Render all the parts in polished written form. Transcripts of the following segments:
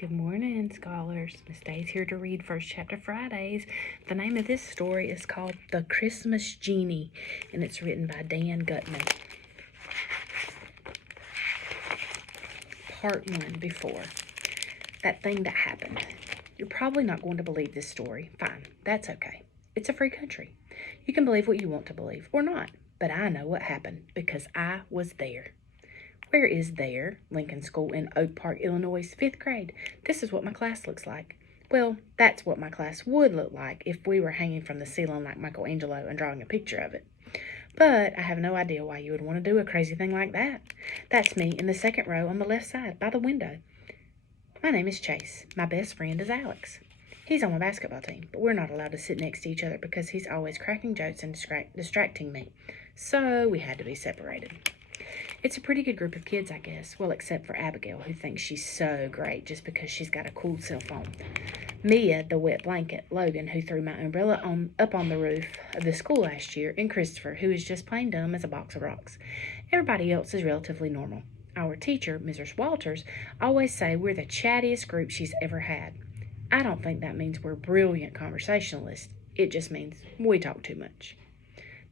Good morning, scholars. Miss Day's here to read First Chapter Fridays. The name of this story is called The Christmas Genie, and it's written by Dan Gutman. Part 1, before. That thing that happened. You're probably not going to believe this story. Fine, that's okay. It's a free country. You can believe what you want to believe, or not. But I know what happened, because I was there. Where is there? Lincoln School in Oak Park, Illinois, 5th grade. This is what my class looks like. Well, that's what my class would look like if we were hanging from the ceiling like Michelangelo and drawing a picture of it. But I have no idea why you would want to do a crazy thing like that. That's me in the second row on the left side by the window. My name is Chase. My best friend is Alex. He's on my basketball team, but we're not allowed to sit next to each other because he's always cracking jokes and distracting me. So we had to be separated. It's a pretty good group of kids, I guess. Well, except for Abigail, who thinks she's so great just because she's got a cool cell phone. Mia, the wet blanket. Logan, who threw my umbrella up on the roof of the school last year. And Christopher, who is just plain dumb as a box of rocks. Everybody else is relatively normal. Our teacher, Mrs. Walters, always say we're the chattiest group she's ever had. I don't think that means we're brilliant conversationalists. It just means we talk too much.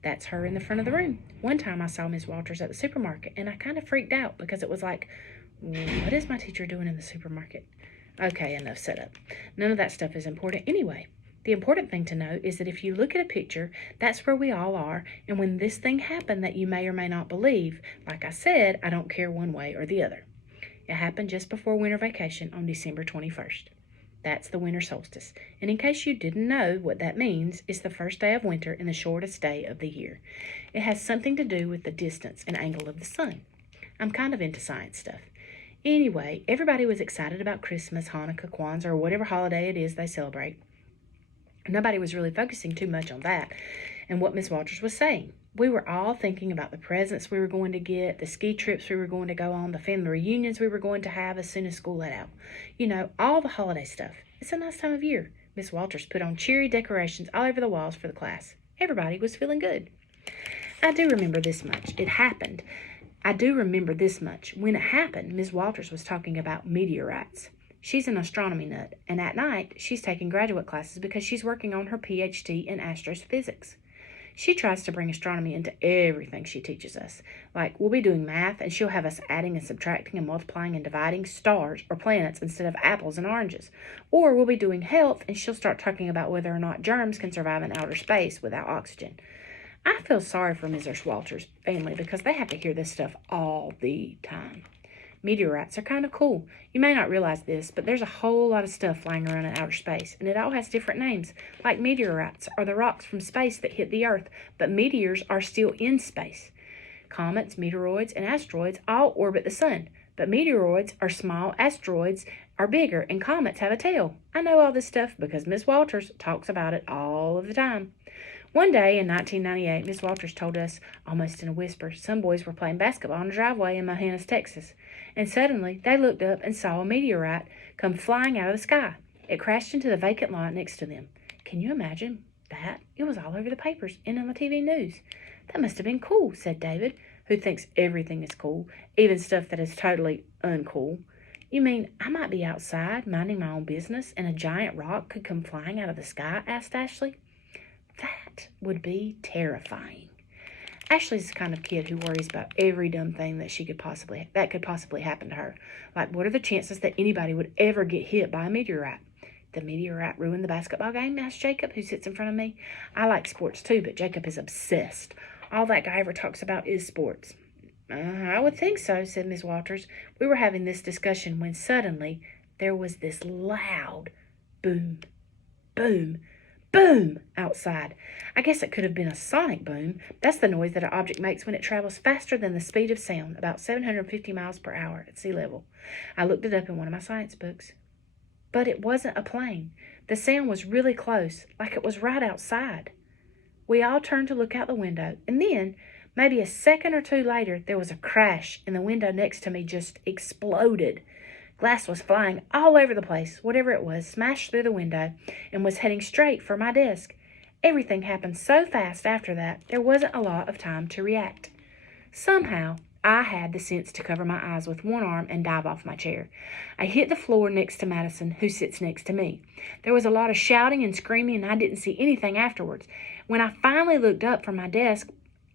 That's her in the front of the room. One time I saw Miss Walters at the supermarket, and I kind of freaked out because it was like, what is my teacher doing in the supermarket? Okay, enough setup. None of that stuff is important anyway. The important thing to know is that if you look at a picture, that's where we all are, and when this thing happened that you may or may not believe, like I said, I don't care one way or the other. It happened just before winter vacation on December 21st. That's the winter solstice, and in case you didn't know what that means, it's the first day of winter and the shortest day of the year. It has something to do with the distance and angle of the sun. I'm kind of into science stuff. Anyway, everybody was excited about Christmas, Hanukkah, Kwanzaa, or whatever holiday it is they celebrate. Nobody was really focusing too much on that and what Miss Walters was saying. We were all thinking about the presents we were going to get, the ski trips we were going to go on, the family reunions we were going to have as soon as school let out. You know, all the holiday stuff. It's a nice time of year. Miss Walters put on cheery decorations all over the walls for the class. Everybody was feeling good. I do remember this much. It happened. I do remember this much. When it happened, Miss Walters was talking about meteorites. She's an astronomy nut, and at night, she's taking graduate classes because she's working on her PhD in astrophysics. She tries to bring astronomy into everything she teaches us. Like, we'll be doing math, and she'll have us adding and subtracting and multiplying and dividing stars or planets instead of apples and oranges. Or we'll be doing health, and she'll start talking about whether or not germs can survive in outer space without oxygen. I feel sorry for Mrs. Walters' family because they have to hear this stuff all the time. Meteorites are kind of cool. You may not realize this, but there's a whole lot of stuff flying around in outer space, and it all has different names. Like meteorites are the rocks from space that hit the Earth, but meteors are still in space. Comets, meteoroids, and asteroids all orbit the sun, but meteoroids are small, asteroids are bigger, and comets have a tail. I know all this stuff because Miss Walters talks about it all of the time. One day in 1998, Miss Walters told us, almost in a whisper, some boys were playing basketball on a driveway in Mahanas, Texas, and suddenly they looked up and saw a meteorite come flying out of the sky. It crashed into the vacant lot next to them. Can you imagine that? It was all over the papers and on the TV news. That must have been cool, said David, who thinks everything is cool, even stuff that is totally uncool. You mean I might be outside minding my own business and a giant rock could come flying out of the sky? Asked Ashley. That would be terrifying. Ashley's the kind of kid who worries about every dumb thing that could possibly happen to her. Like, what are the chances that anybody would ever get hit by a meteorite? The meteorite ruined the basketball game? Asked Jacob, who sits in front of me. I like sports too, but Jacob is obsessed. All that guy ever talks about is sports. I would think so, said Miss Walters. We were having this discussion when suddenly there was this loud boom, boom, boom outside. I guess it could have been a sonic boom. That's the noise that an object makes when it travels faster than the speed of sound, about 750 miles per hour at sea level. I looked it up in one of my science books. But it wasn't a plane. The sound was really close, like it was right outside. We all turned to look out the window, and then, maybe a second or two later, there was a crash, and the window next to me just exploded. Glass was flying all over the place. Whatever it was smashed through the window and was heading straight for my desk. Everything happened so fast after that, there wasn't a lot of time to react. Somehow, I had the sense to cover my eyes with one arm and dive off my chair. I hit the floor next to Madison, who sits next to me. There was a lot of shouting and screaming, and I didn't see anything afterwards. When I finally looked up from my desk,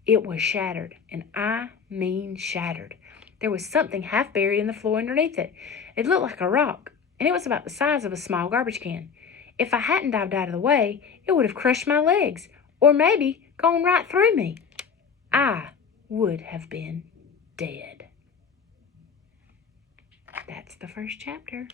it was shattered, and I mean shattered. There was something half buried in the floor underneath it. It looked like a rock, and it was about the size of a small garbage can. If I hadn't dived out of the way, it would have crushed my legs, or maybe gone right through me. I would have been dead. That's the first chapter.